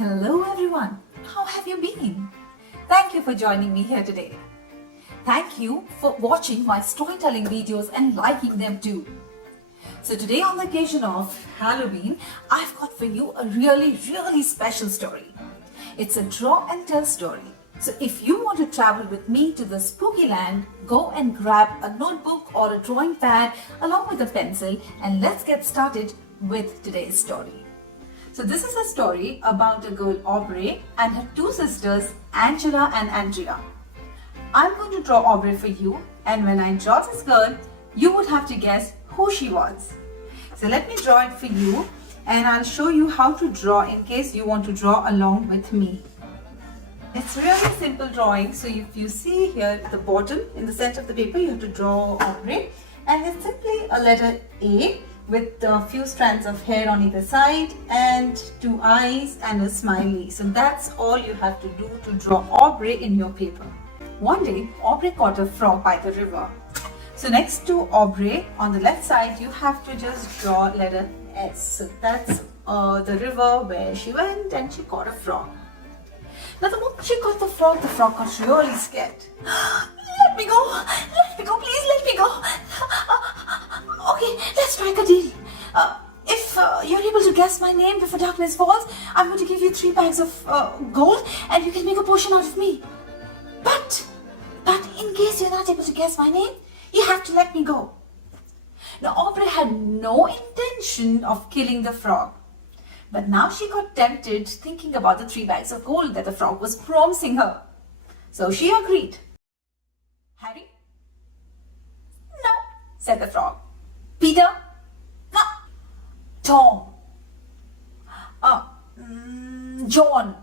Hello everyone, how have you been? Thank you for joining me here today. Thank you for watching my storytelling videos and liking them too. So today on the occasion of Halloween, I've got for you a really special story. It's a draw and tell story. So if you want to travel with me to the spooky land, go and grab a notebook or a drawing pad along with a pencil and let's get started with today's story. So this is a story about a girl Aubrey and her two sisters Angela and Andrea. I'm going to draw Aubrey for you, and when I draw this girl, you would have to guess who she was. So let me draw it for you and I'll show you how to draw in case you want to draw along with me. It's really simple drawing. So if you see here at the bottom in the center of the paper, you have to draw Aubrey, and it's simply a letter A with a few strands of hair on either side and two eyes and a smiley. So that's all you have to do to draw Aubrey in your paper. One day, Aubrey caught a frog by the river. So next to Aubrey, on the left side, you have to just draw letter S. So that's the river where she went and she caught a frog. Now the moment she caught the frog got really scared. Let me go, please let me go. Okay, let's strike a deal. If you're able to guess my name before darkness falls, I'm going to give you 3 bags of gold and you can make a potion out of me. But in case you're not able to guess my name, you have to let me go. Now Aubrey had no intention of killing the frog. But now she got tempted thinking about the 3 bags of gold that the frog was promising her. So she agreed. Harry? No, said the frog. Peter? No. Tom? John?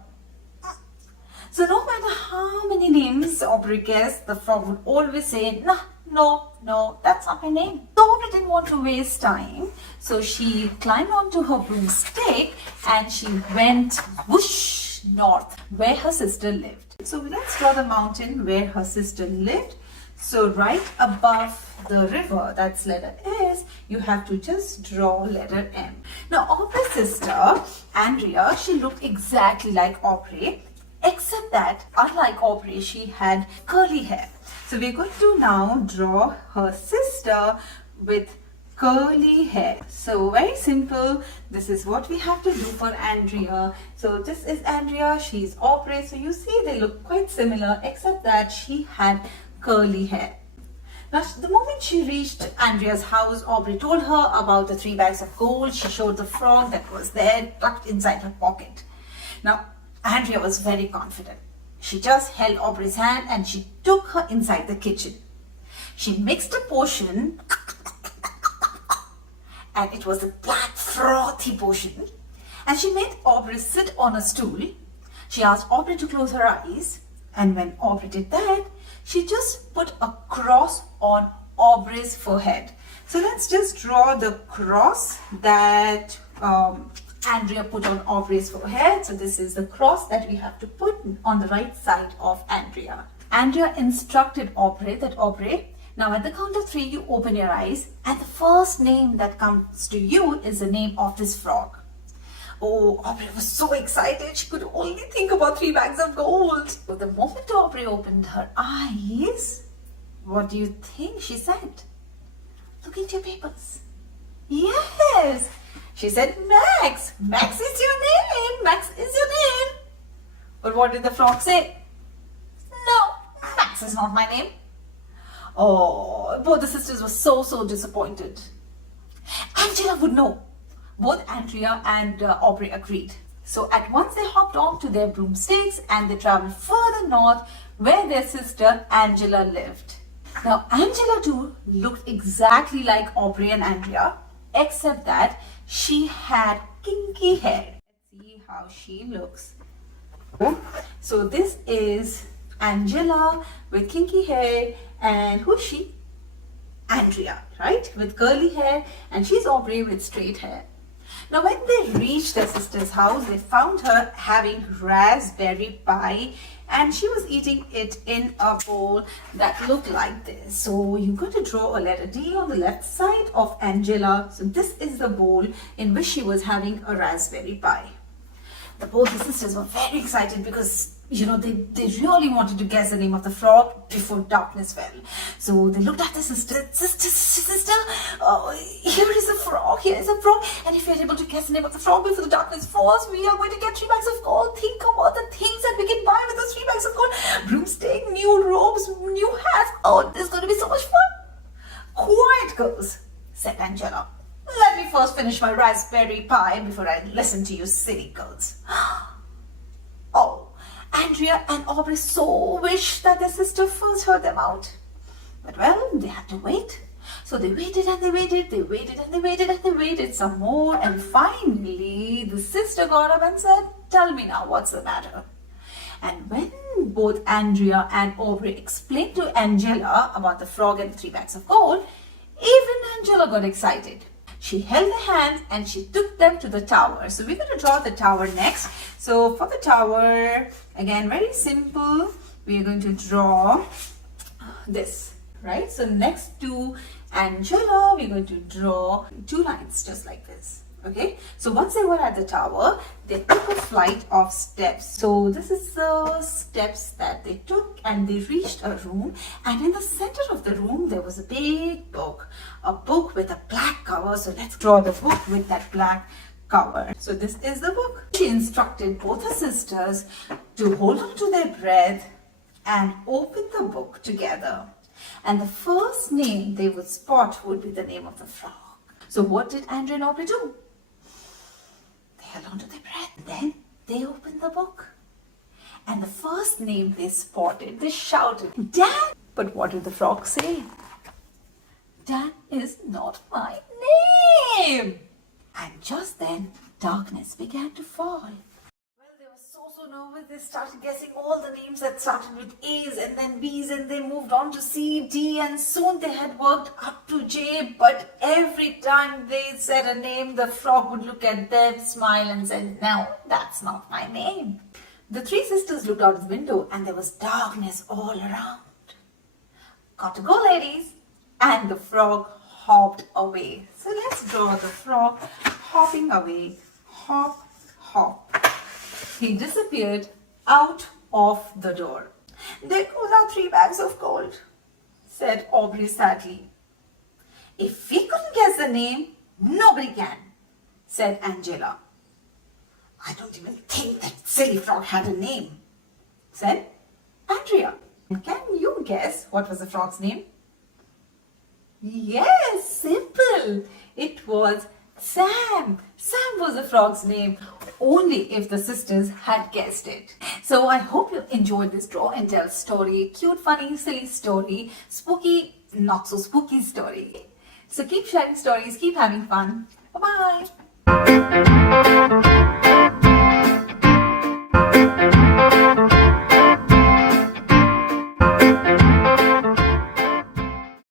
So no matter how many names Aubrey guessed, the frog would always say, no, that's not my name. So Aubrey didn't want to waste time. So she climbed onto her broomstick and she went whoosh north where her sister lived. So let's draw the mountain where her sister lived. So right above the river, that's letter S, you have to just draw letter M. Now Aubrey's sister, Andrea, she looked exactly like Aubrey, except that unlike Aubrey, she had curly hair. So we're going to now draw her sister with curly hair. So very simple. This is what we have to do for Andrea. So this is Andrea, she's Aubrey. So you see they look quite similar, except that she had curly hair. Now the moment she reached Andrea's house, Aubrey told her about the 3 bags of gold. She showed the frog that was there tucked inside her pocket. Now Andrea was very confident. She just held Aubrey's hand and she took her inside the kitchen. She mixed a potion and it was a black frothy potion, and she made Aubrey sit on a stool. She asked Aubrey to close her eyes, and when Aubrey did that, she just put a cross on Aubrey's forehead. So let's just draw the cross that Andrea put on Aubrey's forehead. So this is the cross that we have to put on the right side of Andrea. Andrea instructed Aubrey that, Aubrey, now at the count of 3, you open your eyes and the first name that comes to you is the name of this frog. Oh, Aubrey was so excited. She could only think about 3 bags of gold. So the moment Aubrey opened her eyes, what do you think she said? Look into your papers. Yes. She said, Max. Max is your name. Max is your name. But what did the frog say? No, Max is not my name. Oh, both the sisters were so disappointed. Angela would know. Both Andrea and Aubrey agreed. So at once they hopped on to their broomsticks and they traveled further north where their sister Angela lived. Now Angela too looked exactly like Aubrey and Andrea, except that she had kinky hair. Let's see how she looks. So this is Angela with kinky hair, and who's she? Andrea, right? With curly hair, and she's Aubrey with straight hair. Now when they reached their sister's house, they found her having raspberry pie and she was eating it in a bowl that looked like this. So you're going to draw a letter D on the left side of Angela. So this is the bowl in which she was having a raspberry pie. Both the sisters were very excited because they really wanted to guess the name of the frog before darkness fell. So they looked at the sister, here is a frog, and if you're able to guess the name of the frog before the darkness falls, we are going to get 3 bags of gold. Think about the things that we can buy with those 3 bags of gold: broomstick, new robes, new hats. Oh, this is going to be so much fun. Quiet, girls, said Angela. Let me first finish my raspberry pie before I listen to you silly girls. Oh, Andrea and Aubrey so wished that their sister first heard them out. But well, they had to wait. So they waited and they waited, they waited and they waited and they waited some more. And finally, the sister got up and said, "Tell me now, what's the matter?" And when both Andrea and Aubrey explained to Angela about the frog and the 3 bags of gold, even Angela got excited. She held their hands and she took them to the tower. So we're going to draw the tower next. So for the tower, again, very simple. We are going to draw this, right? So next to Angela, we're going to draw 2 lines just like this. Okay, so once they were at the tower, they took a flight of steps. So this is the steps that they took, and they reached a room, and in the center of the room there was a big book, a book with a black cover. So let's draw the book with that black cover. So this is the book. She instructed both her sisters to hold on to their breath and open the book together, and the first name they would spot would be the name of the frog. So what did Andrea and Aubrey do? Held on to their breath. Then they opened the book, and the first name they spotted, they shouted, "Dan!" But what did the frog say? "Dan is not my name." And just then, darkness began to fall. Well, they were so nervous. They started guessing all the names that started with A's and then B's, and they moved on to C, D, and soon they had worked up to J. But every time they said a name, the frog would look at them, smile, and said, "No, that's not my name." The 3 sisters looked out the window, and there was darkness all around. "Got to go, ladies." And the frog hopped away. So let's draw the frog hopping away. Hop, hop. He disappeared out of the door. "There goes our 3 bags of gold," said Aubrey sadly. "If we couldn't guess the name, nobody can," said Angela. "I don't even think that silly frog had a name," said Andrea. Can you guess what was the frog's name? Yes, simple. It was Sam. Sam was the frog's name, only if the sisters had guessed it. So I hope you enjoyed this draw and tell story. Cute, funny, silly story. Spooky, not so spooky story. So keep sharing stories, keep having fun. Bye-bye.